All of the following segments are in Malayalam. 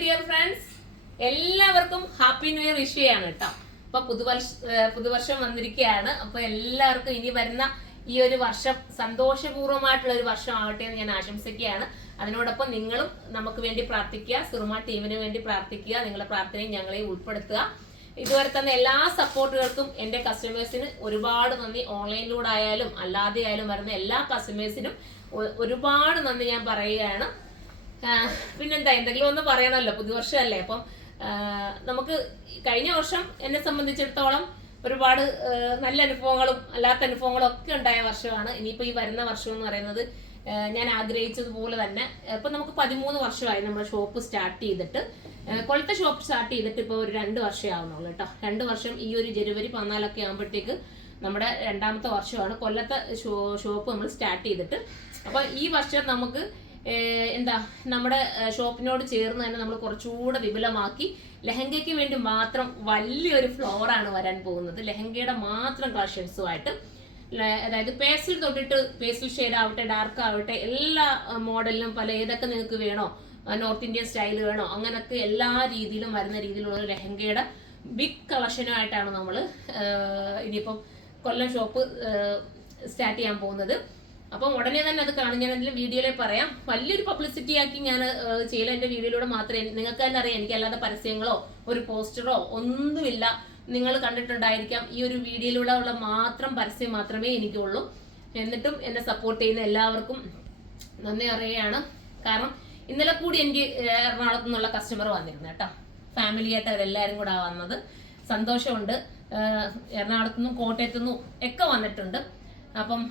ഡിയർ ഫ്രണ്ട്സ്, എല്ലാവർക്കും ഹാപ്പി ന്യൂ ഇയർ വിഷ് ചെയ്യാണ് കേട്ടോ. അപ്പൊ പുതുവർഷം വന്നിരിക്കുകയാണ്. അപ്പൊ എല്ലാവർക്കും ഇനി വരുന്ന ഈ ഒരു വർഷം സന്തോഷപൂർവ്വമായിട്ടുള്ള ഒരു വർഷം ആവട്ടെ എന്ന് ഞാൻ ആശംസിക്കുകയാണ്. അതിനോടൊപ്പം നിങ്ങളും നമുക്ക് വേണ്ടി പ്രാർത്ഥിക്കുക, സുറുമ ടീമിന് വേണ്ടി പ്രാർത്ഥിക്കുക. നിങ്ങളുടെ പ്രാർത്ഥനയും ഞങ്ങളെയും ഉൾപ്പെടുത്തുക. ഇതുവരെ തന്നെ എല്ലാ സപ്പോർട്ടുകൾക്കും എൻ്റെ കസ്റ്റമേഴ്സിന് ഒരുപാട് നന്ദി. ഓൺലൈനിലൂടെ ആയാലും അല്ലാതെ ആയാലും വരുന്ന എല്ലാ കസ്റ്റമേഴ്സിനും ഒരുപാട് നന്ദി ഞാൻ പറയുകയാണ്. പിന്നെന്താ, എന്തെങ്കിലും ഒന്ന് പറയണമല്ലോ, പുതുവർഷമല്ലേ. അപ്പം നമുക്ക് കഴിഞ്ഞ വർഷം എന്നെ സംബന്ധിച്ചിടത്തോളം ഒരുപാട് നല്ല അനുഭവങ്ങളും അല്ലാത്ത അനുഭവങ്ങളും ഒക്കെ ഉണ്ടായ വർഷമാണ്. ഇനിയിപ്പോൾ ഈ വരുന്ന വർഷം എന്ന് പറയുന്നത് ഞാൻ ആഗ്രഹിച്ചതുപോലെ തന്നെ ഇപ്പം നമുക്ക് 13 വർഷമായി നമ്മുടെ ഷോപ്പ് സ്റ്റാർട്ട് ചെയ്തിട്ട്. കൊല്ലത്തെ ഷോപ്പ് സ്റ്റാർട്ട് ചെയ്തിട്ട് ഇപ്പോൾ ഒരു 2 വർഷമേ ആവുന്നുള്ളൂ കേട്ടോ. 2 വർഷം ഈ ഒരു ജനുവരി 14 ആകുമ്പോഴത്തേക്ക് നമ്മുടെ 2ാമത്തെ വർഷമാണ് കൊല്ലത്തെ ഷോപ്പ് നമ്മൾ സ്റ്റാർട്ട് ചെയ്തിട്ട്. അപ്പോൾ ഈ വർഷം നമുക്ക് നമ്മുടെ ഷോപ്പിനോട് ചേർന്ന് തന്നെ നമ്മൾ കുറച്ചുകൂടെ വിപുലമാക്കി ലെഹങ്കയ്ക്ക് വേണ്ടി മാത്രം വലിയൊരു ഫ്ലോറാണ് വരാൻ പോകുന്നത്. ലെഹങ്കയുടെ മാത്രം കളക്ഷൻസുമായിട്ട്, അതായത് പേസ്റ്റൽ തൊട്ടിട്ട് പേസ്റ്റൽ ഷെയ്ഡ് ആവട്ടെ, ഡാർക്ക് ആവട്ടെ, എല്ലാ മോഡലിലും പല ഏതൊക്കെ നിങ്ങൾക്ക് വേണോ, നോർത്ത് ഇന്ത്യൻ സ്റ്റൈൽ വേണോ, അങ്ങനൊക്കെ എല്ലാ രീതിയിലും വരുന്ന രീതിയിലുള്ള ഒരു ലെഹങ്കയുടെ ബിഗ് കളക്ഷനുമായിട്ടാണ് നമ്മൾ ഇനിയിപ്പം കൊല്ലം ഷോപ്പ് സ്റ്റാർട്ട് ചെയ്യാൻ പോകുന്നത്. അപ്പം ഉടനെ തന്നെ അത് കാണും. ഞാൻ അതിൽ വീഡിയോയിൽ പറയാം. വലിയൊരു പബ്ലിസിറ്റി ആക്കി ഞാൻ ചെയ്യല. എൻ്റെ വീഡിയോയിലൂടെ മാത്രമേ നിങ്ങൾക്ക് തന്നെ അറിയാം. എനിക്കല്ലാതെ പരസ്യങ്ങളോ ഒരു പോസ്റ്ററോ ഒന്നുമില്ല. നിങ്ങൾ കണ്ടിട്ടുണ്ടായിരിക്കാം. ഈ ഒരു വീഡിയോയിലൂടെ ഉള്ള മാത്രം പരസ്യം മാത്രമേ എനിക്കുള്ളൂ. എന്നിട്ടും എന്നെ സപ്പോർട്ട് ചെയ്യുന്ന എല്ലാവർക്കും നന്ദി അറിയുകയാണ്. കാരണം ഇന്നലെ കൂടി എനിക്ക് എറണാകുളത്തു നിന്നുള്ള കസ്റ്റമർ വന്നിരുന്നു കേട്ടോ. ഫാമിലി ആയിട്ട് അവരെല്ലാവരും കൂടെ വന്നത്. സന്തോഷമുണ്ട്. എറണാകുളത്തു നിന്നും കോട്ടയത്തു നിന്നും ഒക്കെ വന്നിട്ടുണ്ട്. അപ്പം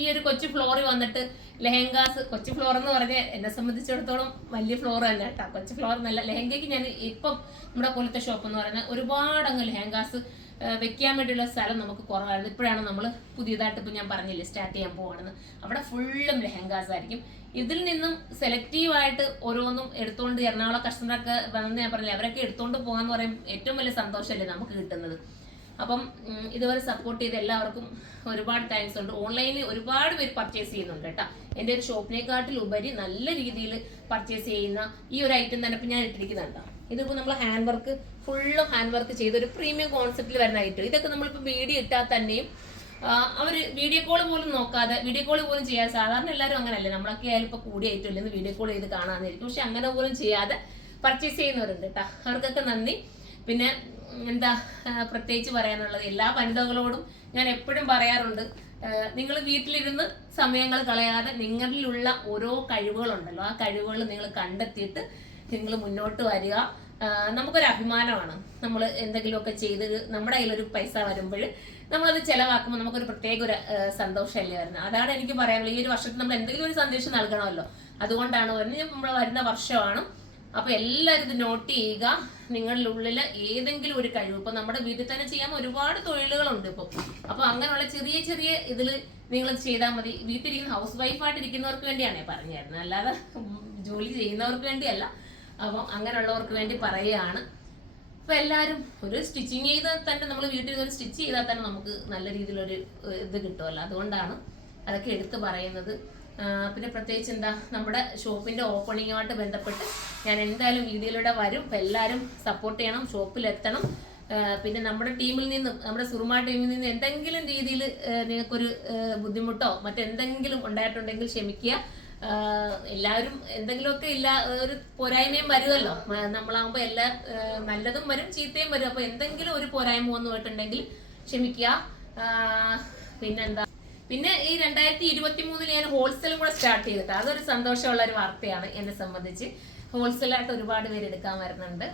ഈ ഒരു കൊച്ചു ഫ്ലോറിൽ വന്നിട്ട് ലെഹങ്കാസ്, കൊച്ചു ഫ്ലോർ എന്ന് പറഞ്ഞാൽ എന്നെ സംബന്ധിച്ചിടത്തോളം വലിയ ഫ്ലോർ തന്നെ കേട്ടോ. കൊച്ചു ഫ്ലോർ എന്നല്ല, ലെഹങ്കയ്ക്ക് ഞാൻ ഇപ്പം നമ്മുടെ കൊല്ലത്തെ ഷോപ്പ് എന്ന് പറഞ്ഞാൽ ഒരുപാട് അങ്ങ് ലെഹങ്കാസ് വെക്കാൻ വേണ്ടിയുള്ള സ്ഥലം നമുക്ക് കുറവായിരുന്നു. ഇപ്പോഴാണ് നമ്മൾ പുതിയതായിട്ട് ഇപ്പം ഞാൻ പറഞ്ഞില്ലേ സ്റ്റാർട്ട് ചെയ്യാൻ പോവാണെന്ന്. അവിടെ ഫുള്ളും ലെഹങ്കാസ് ആയിരിക്കും. ഇതിൽ നിന്നും സെലക്റ്റീവായിട്ട് ഓരോന്നും എടുത്തുകൊണ്ട് എറണാകുളം കസ്റ്റമറൊക്കെ വന്ന് ഞാൻ പറഞ്ഞില്ലേ, അവരൊക്കെ എടുത്തുകൊണ്ട് പോകാന്ന് പറയും ഏറ്റവും വലിയ സന്തോഷമല്ലേ നമുക്ക് കിട്ടുന്നത്. അപ്പം ഇതുവരെ സപ്പോർട്ട് ചെയ്ത് എല്ലാവർക്കും ഒരുപാട് താങ്ക്സ് ഉണ്ട്. ഓൺലൈനിൽ ഒരുപാട് പേര് പർച്ചേസ് ചെയ്യുന്നുണ്ട് കേട്ടോ. എൻ്റെ ഒരു ഷോപ്പിനെക്കാട്ടിൽ ഉപരി നല്ല രീതിയിൽ പർച്ചേസ് ചെയ്യുന്ന ഈ ഒരു ഐറ്റം തന്നെ ഇപ്പം ഞാൻ ഇട്ടിരിക്കുന്നുണ്ടോ. ഇതിപ്പോൾ നമ്മൾ ഹാൻഡ് വർക്ക്, ഫുള്ളും ഹാൻഡ് വർക്ക് ചെയ്ത ഒരു പ്രീമിയം കോൺസെപ്റ്റിൽ വരുന്ന ഐറ്റം. ഇതൊക്കെ നമ്മളിപ്പോൾ വീഡിയോ ഇട്ടാൽ തന്നെയും അവർ വീഡിയോ കോൾ പോലും നോക്കാതെ, വീഡിയോ കോൾ പോലും ചെയ്യാതെ, സാധാരണ എല്ലാവരും അങ്ങനെയല്ലേ, നമ്മളൊക്കെ ആയാലും ഇപ്പോൾ കൂടി ഐറ്റം ഇല്ലെന്ന് വീഡിയോ കോൾ ചെയ്ത് കാണാമെന്നിരിക്കും. പക്ഷെ അങ്ങനെ പോലും ചെയ്യാതെ പർച്ചേസ് ചെയ്യുന്നവരുണ്ട് കേട്ടോ. അവർക്കൊക്കെ നന്ദി. പിന്നെ എന്താ പ്രത്യേകിച്ച് പറയാനുള്ളത്, എല്ലാ വനിതകളോടും ഞാൻ എപ്പോഴും പറയാറുണ്ട്, നിങ്ങൾ വീട്ടിലിരുന്ന് സമയങ്ങൾ കളയാതെ നിങ്ങളിലുള്ള ഓരോ കഴിവുകളുണ്ടല്ലോ, ആ കഴിവുകൾ നിങ്ങൾ കണ്ടെത്തിയിട്ട് നിങ്ങൾ മുന്നോട്ട് വരിക. നമുക്കൊരു അഭിമാനമാണ്. നമ്മൾ എന്തെങ്കിലുമൊക്കെ ചെയ്ത് നമ്മുടെ കയ്യിലൊരു പൈസ വരുമ്പോൾ നമ്മളത് ചിലവാക്കുമ്പോൾ നമുക്കൊരു പ്രത്യേക ഒരു സന്തോഷമല്ലേ വരുന്നത്. അതാണ് എനിക്ക് പറയാനുള്ളത്. ഈ ഒരു വർഷത്തിൽ നമ്മൾ എന്തെങ്കിലും ഒരു സന്ദേശം നൽകണമല്ലോ. അതുകൊണ്ടാണ് നമ്മൾ വരുന്ന വർഷമാണ്. അപ്പൊ എല്ലാവരും ഇത് നോട്ട് ചെയ്യുക. നിങ്ങളുടെ ഉള്ളിൽ ഏതെങ്കിലും ഒരു കഴിവ്, ഇപ്പൊ നമ്മുടെ വീട്ടിൽ തന്നെ ചെയ്യാൻ ഒരുപാട് തൊഴിലുകളുണ്ട് ഇപ്പൊ. അപ്പൊ അങ്ങനെയുള്ള ചെറിയ ചെറിയ ഇതിൽ നിങ്ങൾ ചെയ്താൽ മതി. വീട്ടിലിരിക്കുന്ന ഹൗസ് വൈഫായിട്ട് ഇരിക്കുന്നവർക്ക് വേണ്ടിയാണ് പറഞ്ഞായിരുന്നത്, അല്ലാതെ ജോലി ചെയ്യുന്നവർക്ക് വേണ്ടിയല്ല. അപ്പം അങ്ങനെയുള്ളവർക്ക് വേണ്ടി പറയുകയാണ്. അപ്പൊ എല്ലാവരും ഒരു സ്റ്റിച്ചിങ് ചെയ്താൽ തന്നെ, നമ്മൾ വീട്ടിൽ ഒരു സ്റ്റിച്ച് ചെയ്താൽ തന്നെ നമുക്ക് നല്ല രീതിയിലൊരു ഇത് കിട്ടുമല്ലോ. അതുകൊണ്ടാണ് അതൊക്കെ എടുത്തു പറയുന്നത്. പിന്നെ പ്രത്യേകിച്ച് എന്താ, നമ്മുടെ ഷോപ്പിന്റെ ഓപ്പണിങ്ങുമായിട്ട് ബന്ധപ്പെട്ട് ഞാൻ എന്തായാലും വീഡിയോയിലൂടെ വരും. അപ്പം എല്ലാവരും സപ്പോർട്ട് ചെയ്യണം, ഷോപ്പിലെത്തണം. പിന്നെ നമ്മുടെ ടീമിൽ നിന്നും, നമ്മുടെ സുറുമ ടീമിൽ നിന്നും എന്തെങ്കിലും രീതിയിൽ നിങ്ങൾക്കൊരു ബുദ്ധിമുട്ടോ മറ്റെന്തെങ്കിലും ഉണ്ടായിട്ടുണ്ടെങ്കിൽ ക്ഷമിക്കുക. എല്ലാവരും എന്തെങ്കിലുമൊക്കെ ഇല്ല, ഒരു പോരായ്മയും വരുമല്ലോ. നമ്മളാകുമ്പോൾ എല്ലാ നല്ലതും വരും ചീത്തയും വരും. അപ്പോൾ എന്തെങ്കിലും ഒരു പോരായ്മ വന്നു പോയിട്ടുണ്ടെങ്കിൽ ക്ഷമിക്കുക. പിന്നെന്താ, പിന്നെ ഈ 2023 ഞാൻ ഹോൾസെയിലും കൂടെ സ്റ്റാർട്ട് ചെയ്തിട്ട് അതൊരു സന്തോഷമുള്ള ഒരു വാർത്തയാണ് എന്നെ സംബന്ധിച്ച്. ഹോൾസെയിലായിട്ട് ഒരുപാട് പേര് എടുക്കാൻ വരുന്നുണ്ട്.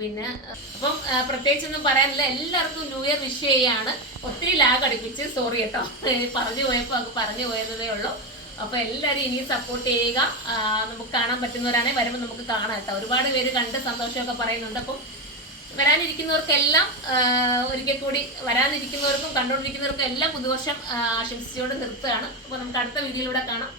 പിന്നെ അപ്പം പ്രത്യേകിച്ചൊന്നും പറയാനില്ല. എല്ലാവർക്കും ന്യൂ ഇയർ വിഷ് ചെയ്യാണ്. ഒത്തിരി ലാഗ് അടിപ്പിച്ച് സോറി കേട്ടോ, പറഞ്ഞു പോയതേ ഉള്ളൂ. അപ്പൊ എല്ലാവരും ഇനിയും സപ്പോർട്ട് ചെയ്യുക. നമുക്ക് കാണാൻ പറ്റുന്നവരാണെങ്കിൽ വരുമ്പോൾ നമുക്ക് കാണാം കേട്ടോ. ഒരുപാട് പേര് കണ്ട് സന്തോഷമൊക്കെ പറയുന്നുണ്ട്. അപ്പം വരാനിരിക്കുന്നവർക്കെല്ലാം ഒരിക്കൽ കൂടി, വരാനിരിക്കുന്നവർക്കും കണ്ടുകൊണ്ടിരിക്കുന്നവർക്കും എല്ലാം പുതുവർഷം ആശംസിച്ചുകൊണ്ട് നിർത്തുകയാണ്. അപ്പോൾ നമുക്ക് അടുത്ത വീഡിയോയിലൂടെ കാണാം.